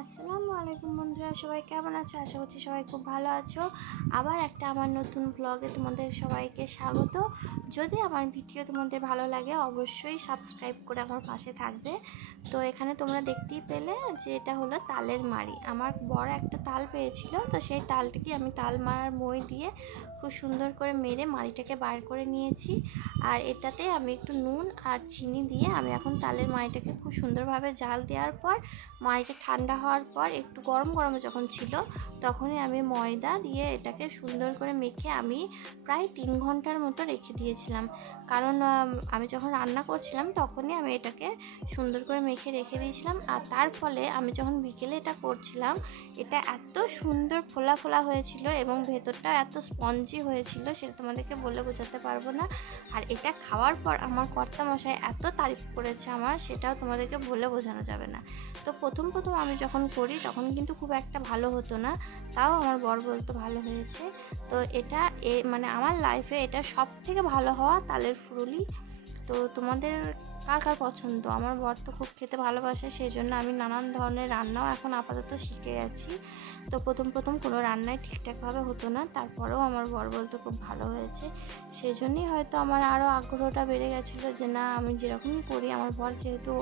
আসসালামু আলাইকুম বন্ধুরা, সবাই কেমন আছো? আশা করছি সবাই খুব ভালো আছো। আবার একটা আমার নতুন ব্লগে তোমাদের সবাইকে স্বাগত। যদি আমার ভিডিও তোমাদের ভালো লাগে অবশ্যই সাবস্ক্রাইব করে আমার পাশে থাকবে। তো এখানে তোমরা দেখতেই পেলে যে এটা হলো তালের মাড়ি। আমার বড় একটা তাল পেয়েছিল, তো সেই তালটাকে আমি তাল মারার মই দিয়ে খুব সুন্দর করে মেরে মাড়িটাকে বার করে নিয়েছি। আর এটাতে আমি একটু নুন আর চিনি দিয়ে আমি এখন তালের মাড়িটাকে খুব সুন্দরভাবে জাল দেওয়ার পর মাড়িটা ঠান্ডা হওয়ার পর একটু গরম গরম যখন ছিল তখনই আমি ময়দা দিয়ে এটাকে সুন্দর করে মেখে আমি প্রায় 3 ঘন্টার মতো রেখে দিয়েছিলাম। কারণ আমি যখন রান্না করছিলাম তখনই আমি এটাকে সুন্দর করে মেখে রেখে দিয়েছিলাম। আর তার ফলে আমি যখন বিকেলে এটা করছিলাম এটা এত সুন্দর ফোলা ফোলা হয়েছিল এবং ভেতরটা এত স্পঞ্জি হয়েছিল সেটা তোমাদেরকে বলে বোঝাতে পারবো না। আর এটা খাওয়ার পর আমার কর্তামশাই এত তারিফ করেছে আমার, সেটাও তোমাদেরকে বলে বোঝানো যাবে না। তো প্রথম আমি যখন করি তখন কিন্তু খুব একটা ভালো হতো না, তাও আমার বর বলতো ভালো হয়েছে। তো এটা মানে আমার লাইফে এটা সব থেকে ভালো হওয়া তালের ফুরুলি। তো তোমাদের কার কার পছন্দ? আমার বর তো খুব খেতে ভালোবাসে, সেই জন্য আমি নানান ধরনের রান্নাও এখন আপাতত শিখে গেছি। তো প্রথম কোনো রান্নাই ঠিকঠাকভাবে হতো না, তারপরেও আমার বর বলতো খুব ভালো হয়েছে। সেই জন্যই হয়তো আমার আরও আগ্রহটা বেড়ে গেছিলো যে না, আমি যেরকমই করি আমার বর যেহেতু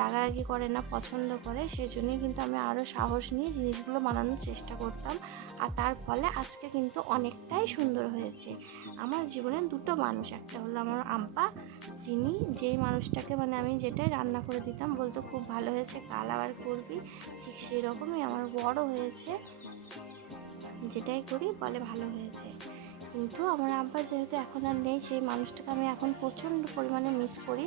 রাগারাগি করে না, পছন্দ করে, সেই জন্যই কিন্তু আমি আরও সাহস নিয়ে জিনিসগুলো বানানোর চেষ্টা করতাম। আর তার ফলে আজকে কিন্তু অনেকটাই সুন্দর হয়েছে। আমার জীবনে দুটো মানুষ, একটা হলো আমার আব্বা, যিনি যেই মানুষটাকে মানে আমি যেটাই রান্না করে দিতাম বলতো খুব ভালো হয়েছে, কাল আবার করবি। ঠিক সেই রকমই আমার বড় হয়েছে, যেটাই করি বলে ভালো হয়েছে। কিন্তু আমার আব্বা যেহেতু এখন আর নেই, সেই মানুষটাকে আমি এখন প্রচণ্ড পরিমাণে মিস করি।